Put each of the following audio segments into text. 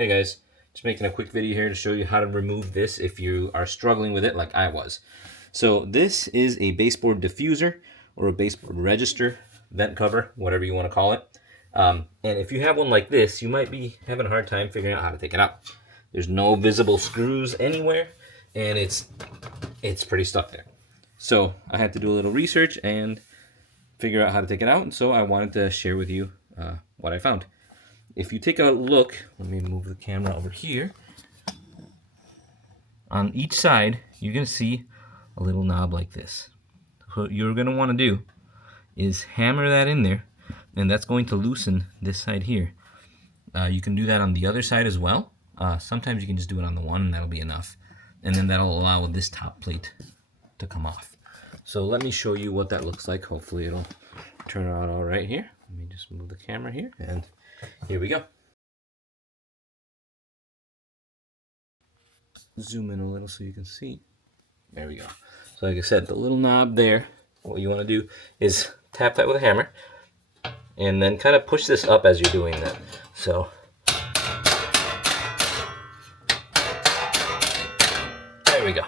Hey guys, just making a quick video here to show you how to remove this if you are struggling with it like I was. So this is a baseboard diffuser or a baseboard register, vent cover, whatever you want to call it. And if you have one like this, you might be having a hard time figuring out how to take it out. There's no visible screws anywhere, and it's pretty stuck there. So I had to do a little research and figure out how to take it out, and so I wanted to share with you what I found. If you take a look, let me move the camera over here. On each side, you're going to see a little knob like this. So what you're going to want to do is hammer that in there, and that's going to loosen this side here. You can do that on the other side as well. Sometimes you can just do it on the one, and that'll be enough. And then that'll allow this top plate to come off. So let me show you what that looks like. Hopefully it'll turn out all right here. Let me just move the camera here, and here we go. Zoom in a little so you can see. There we go. So like I said, the little knob there, what you want to do is tap that with a hammer and then kind of push this up as you're doing that. So there we go.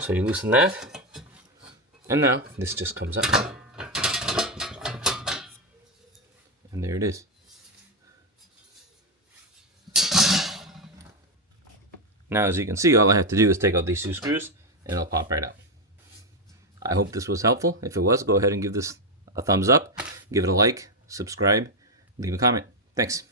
So you loosen that, and now this just comes up. And there it is. Now, as you can see, all I have to do is take out these two screws, and it'll pop right out. I hope this was helpful. If it was, go ahead and give this a thumbs up, give it a like, subscribe, leave a comment. Thanks.